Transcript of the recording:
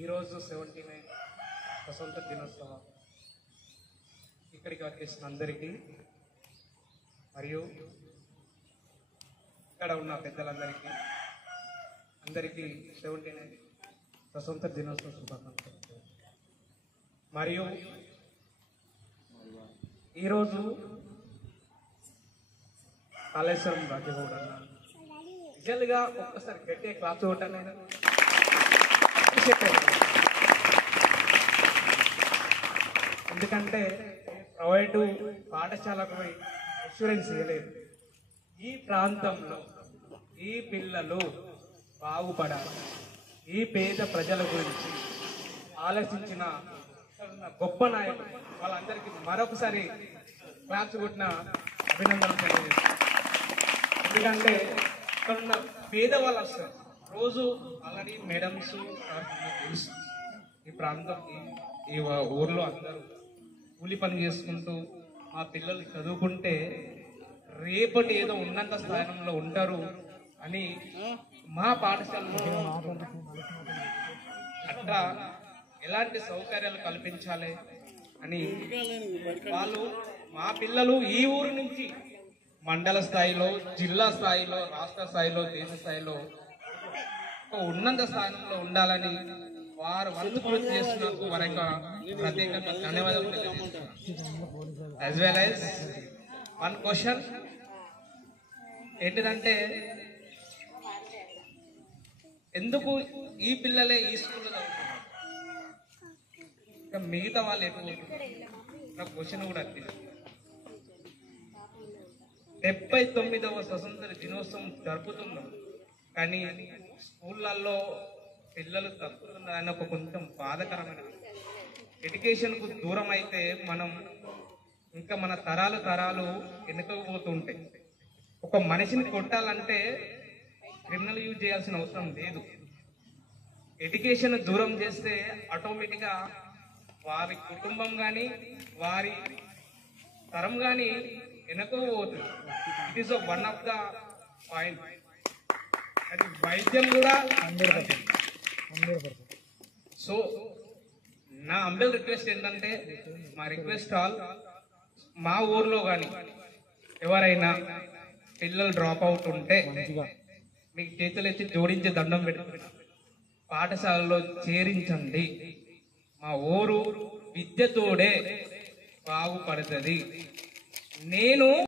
ఈరోజు 79 స్వతంత్ర దినోత్సవం ఇక్కడికి వచ్చేసిన అందరికీ మరియు ఇక్కడ ఉన్న పెద్దలందరికీ అందరికీ 79 స్వతంత్ర దినోత్సవ శుభాకాంక్షలు. మరియు ఈరోజు కాళేశ్వరం రాజగౌడ నిజంగా ఒక్కసారి గట్టిగా క్లాస్ కొట్టాను. ఎందుకంటే ప్రైవేటు పాఠశాలకు ఇన్సూరెన్స్ ఇవ్వలేదు. ఈ ప్రాంతంలో ఈ పిల్లలు బాగుపడాలి, ఈ పేద ప్రజల గురించి ఆలోచించిన గొప్ప నాయకులు వాళ్ళందరికీ మరొకసారి క్లాప్స్ కొట్టిన అభినందనలు తెలియజేస్తాను. ఎందుకంటే ఇక్కడ ఉన్న పేదవాళ్ళు వస్తారు రోజు ఆల్రెడీ మేడమ్స్ ఈ ప్రాంతం ఈ ఊర్లో అందరూ కూలి పని చేసుకుంటూ మా పిల్లలు చదువుకుంటే రేపటి ఏదో ఉన్నంత స్థానంలో ఉంటారు అని మా పాఠశాలలో అట్లా ఎలాంటి సౌకర్యాలు కల్పించాలి అని వాళ్ళు మా పిల్లలు ఈ ఊరు నుంచి మండల స్థాయిలో, జిల్లా స్థాయిలో, రాష్ట్ర స్థాయిలో, దేశ స్థాయిలో ఉన్నంత స్థానంలో ఉండాలని వారు వంతు పూర్తి చేస్తున్నందుకు వారి యొక్క ప్రత్యేకంగా ధన్యవాదాలు తెలియజేస్తున్నాను. As well as one question ఏంటిదంటే, ఎందుకు ఈ పిల్లలే ఈ స్కూల్లో చదువుతున్నారు, ఇంకా మిగతా వాళ్ళు ఎటు నాకు క్వశ్చన్ కూడా అర్థం. 79వ స్వతంత్ర దినోత్సవం జరుపుతున్నాం కానీ స్కూళ్ళల్లో పిల్లలు తప్పుతున్నారని ఒక కొంచెం బాధకరమైన ఎడ్యుకేషన్కు దూరం అయితే మనం ఇంకా మన తరాలు వెనుకపోతుంటాయి. ఒక మనిషిని కొట్టాలంటే క్రిమినల్ యూజ్ చేయాల్సిన అవసరం లేదు. ఎడ్యుకేషన్ దూరం చేస్తే ఆటోమేటిక్గా వారి కుటుంబం కానీ వారి తరం కానీ వెనుకపోతుంది. It is one of the point. అది వైద్యం కూడా 100%. సో నా అంబెల్ రిక్వెస్ట్ ఏంటంటే, మా రిక్వెస్ట్ ఆల్ మా ఊర్లో కానీ ఎవరైనా పిల్లలు డ్రాప్ అవుట్ ఉంటే మీకు చేతులు ఎత్తి జోడించి దండం పెడుతున్నా, పాఠశాలలో చేరించండి. మా ఊరు విద్యతోడే బాగుపడుతుంది. నేను